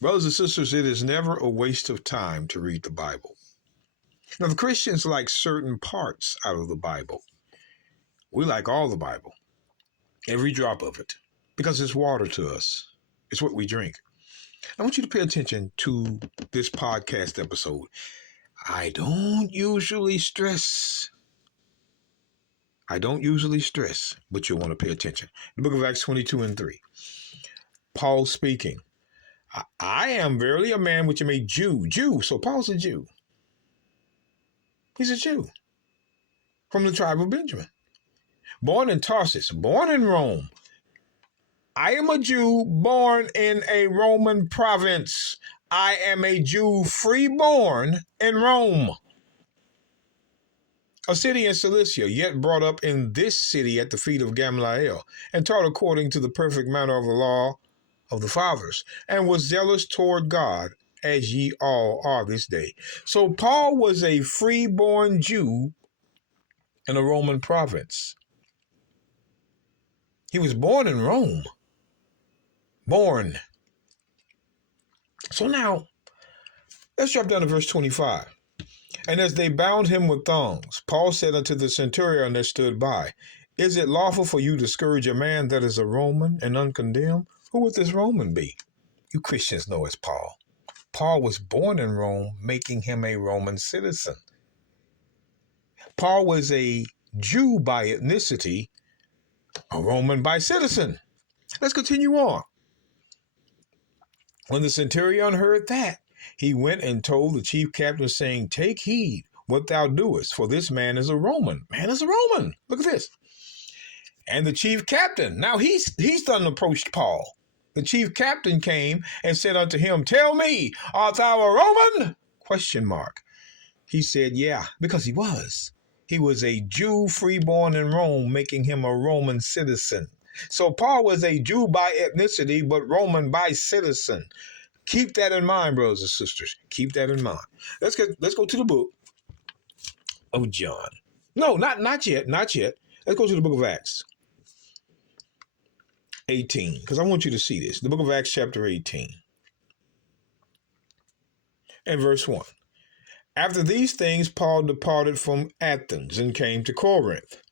Brothers and sisters, it is never a waste of time to read the Bible. Now, the Christians like certain parts out of the Bible. We like all the Bible, every drop of it, because it's water to us. It's what we drink. I want you to pay attention to this podcast episode. I don't usually stress, but you'll want to pay attention. The book of Acts 22:3. Paul speaking. I am verily a man which am a Jew. So Paul's a Jew. He's a Jew from the tribe of Benjamin. Born in Tarsus, born in Rome. I am a Jew born in a Roman province. I am a Jew freeborn in Rome, a city in Cilicia, yet brought up in this city at the feet of Gamaliel, and taught according to the perfect manner of the law of the fathers, and was zealous toward God, as ye all are this day. So Paul was a freeborn Jew in a Roman province. He was born in Rome. Born. So now, let's drop down to verse 25. And as they bound him with thongs, Paul said unto the centurion that stood by, Is it lawful for you to scourge a man that is a Roman and uncondemned? Who would this Roman be? You Christians know it's Paul. Paul was born in Rome, making him a Roman citizen. Paul was a Jew by ethnicity, a Roman by citizen. Let's continue on. When the centurion heard that, he went and told the chief captain, saying, Take heed what thou doest, for this man is a Roman. Man is a Roman. Look at this. And the chief captain, now he's done approached Paul. The chief captain came and said unto him, Tell me, art thou a Roman? ? He said, Yeah, because he was. He was a Jew freeborn in Rome, making him a Roman citizen. So Paul was a Jew by ethnicity, but Roman by citizen. Keep that in mind, brothers and sisters. Keep that in mind. Let's go to the book of John. No, not yet. Let's go to the book of Acts 18, because I want you to see this. The book of Acts chapter 18 and verse 1. After these things, Paul departed from Athens and came to Corinth,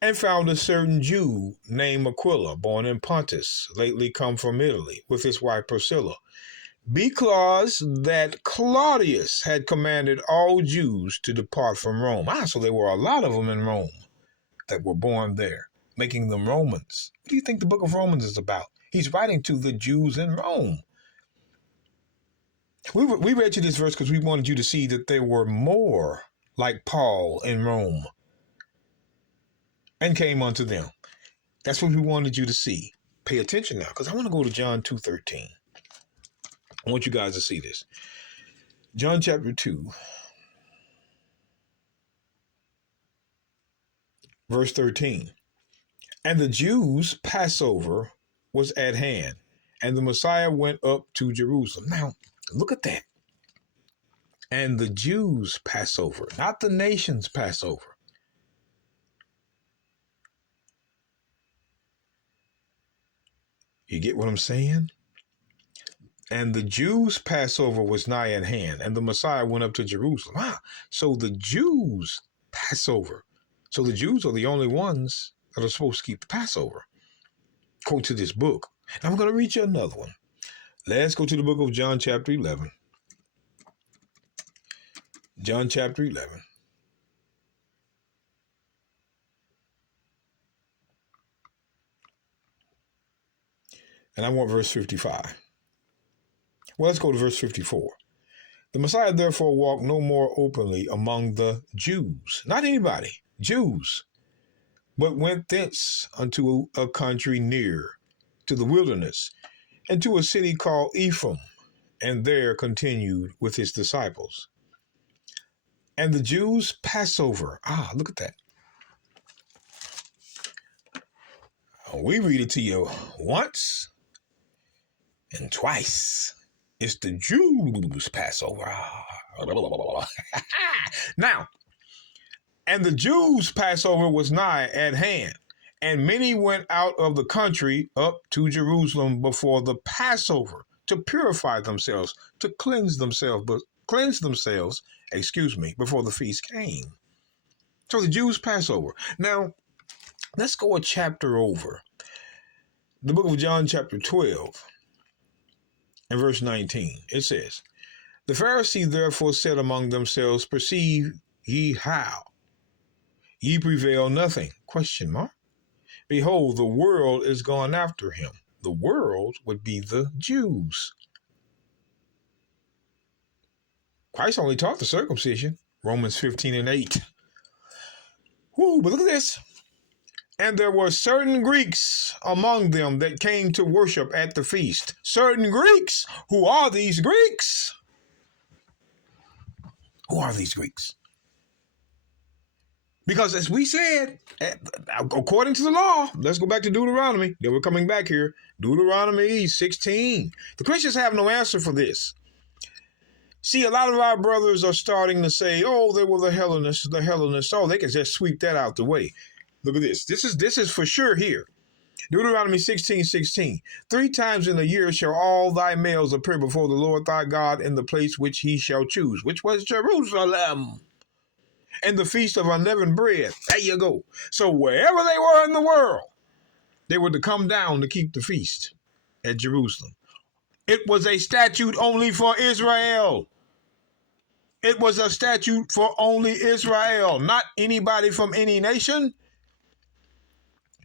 and found a certain Jew named Aquila, born in Pontus, lately come from Italy, with his wife Priscilla, because that Claudius had commanded all Jews to depart from Rome. So there were a lot of them in Rome that were born there, making them Romans. What do you think the book of Romans is about? He's writing to the Jews in Rome. We read you this verse because we wanted you to see that there were more like Paul in Rome and came unto them. That's what we wanted you to see. Pay attention now, because I want to go to John 2:13. I want you guys to see this. John chapter 2, verse 13. And the Jews' Passover was at hand, and the Messiah went up to Jerusalem. Now, look at that. And the Jews' Passover, not the nation's Passover. You get what I'm saying? And the Jews' Passover was nigh at hand, and the Messiah went up to Jerusalem. So the Jews' Passover. So the Jews are the only ones that are supposed to keep the Passover. Quote to this book. And I'm going to read you another one. Let's go to the book of John chapter 11. John chapter 11. And I want verse 55. Well, let's go to verse 54. The Messiah therefore walked no more openly among the Jews, not anybody, Jews, but went thence unto a country near to the wilderness, and to a city called Ephraim, and there continued with his disciples. And the Jews' Passover. Look at that. We read it to you once and twice. It's the Jews' Passover. Now, and the Jews' Passover was nigh at hand, and many went out of the country up to Jerusalem before the Passover to purify themselves, to cleanse themselves, before the feast came. So the Jews' Passover. Now, let's go a chapter over. The book of John, chapter 12, and verse 19. It says, the Pharisees therefore said among themselves, perceive ye how ye prevail nothing? Question mark. Behold, the world is gone after him. The world would be the Jews. Christ only taught the circumcision. Romans 15 and 8. Woo, but look at this. And there were certain Greeks among them that came to worship at the feast. Certain Greeks. Who are these Greeks? Who are these Greeks? Because as we said, according to the law, let's go back to Deuteronomy. Then we're coming back here. Deuteronomy 16. The Christians have no answer for this. See, a lot of our brothers are starting to say, oh, they were the Hellenists. Oh, they can just sweep that out the way. Look at this. This is for sure here. Deuteronomy 16:16. 3 times in a year shall all thy males appear before the Lord thy God in the place which he shall choose, which was Jerusalem. And the feast of unleavened bread. There you go. So wherever they were in the world, they were to come down to keep the feast at Jerusalem. It was a statute only for Israel. It was a statute for only Israel, not anybody from any nation.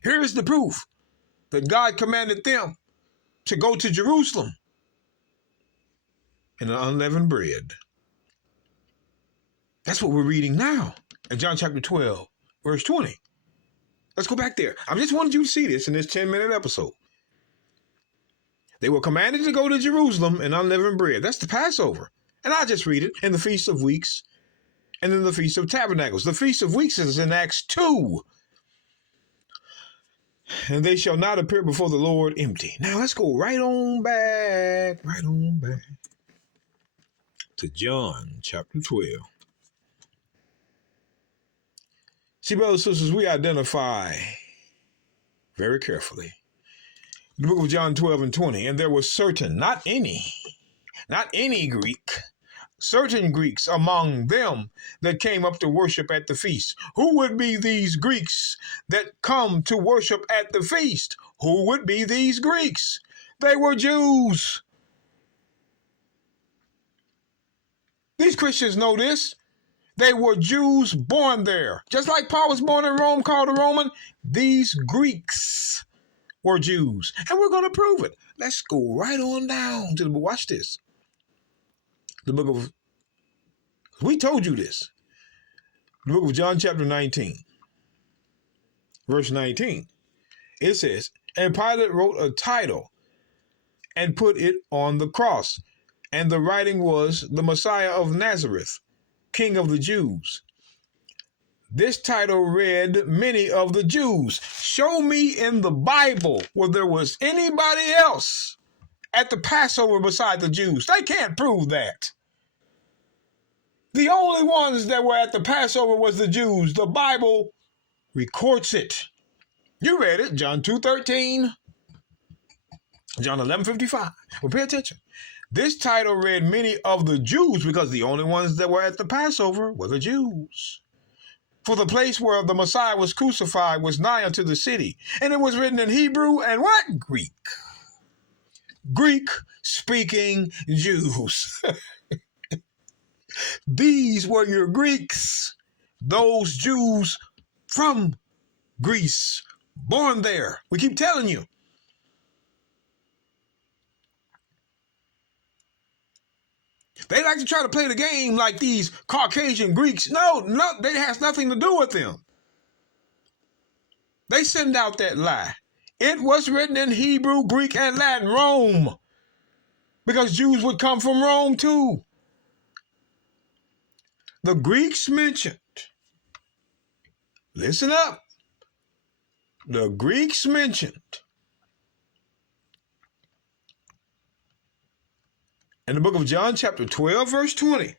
Here's the proof that God commanded them to go to Jerusalem in an unleavened bread. That's what we're reading now in John chapter 12, verse 20. Let's go back there. I just wanted you to see this in this 10-minute episode. They were commanded to go to Jerusalem in unleavened bread. That's the Passover. And I'll just read it. In the Feast of Weeks and then the Feast of Tabernacles. The Feast of Weeks is in Acts 2. And they shall not appear before the Lord empty. Now let's go right on back to John chapter 12. See, brothers and sisters, we identify very carefully the book of John 12 and 20. And there was certain, not any Greek, certain Greeks among them that came up to worship at the feast. Who would be these Greeks that come to worship at the feast? Who would be these Greeks? They were Jews. These Christians know this. They were Jews born there. Just like Paul was born in Rome, called a Roman, these Greeks were Jews. And we're going to prove it. Let's go right on down to the book. Watch this. The book of, we told you this. The book of John chapter 19, verse 19. It says, and Pilate wrote a title and put it on the cross. And the writing was, the Messiah of Nazareth, King of the Jews. This title read many of the Jews. Show me in the Bible where there was anybody else at the Passover beside the Jews. They can't prove that. The only ones that were at the Passover was the Jews. The Bible records it. You read it, John 2:13, John 11:55. Well, pay attention. This title read many of the Jews because the only ones that were at the Passover were the Jews. For the place where the Messiah was crucified was nigh unto the city. And it was written in Hebrew and what? Greek. Greek-speaking Jews. These were your Greeks. Those Jews from Greece, born there. We keep telling you. They like to try to play the game like these Caucasian Greeks. No, that has nothing to do with them. They send out that lie. It was written in Hebrew, Greek, and Latin, Rome. Because Jews would come from Rome too. The Greeks mentioned, listen up, the Greeks mentioned in the book of John chapter 12, verse 20,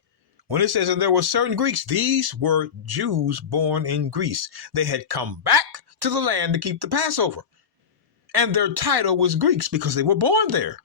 when it says that there were certain Greeks, these were Jews born in Greece. They had come back to the land to keep the Passover. And their title was Greeks because they were born there.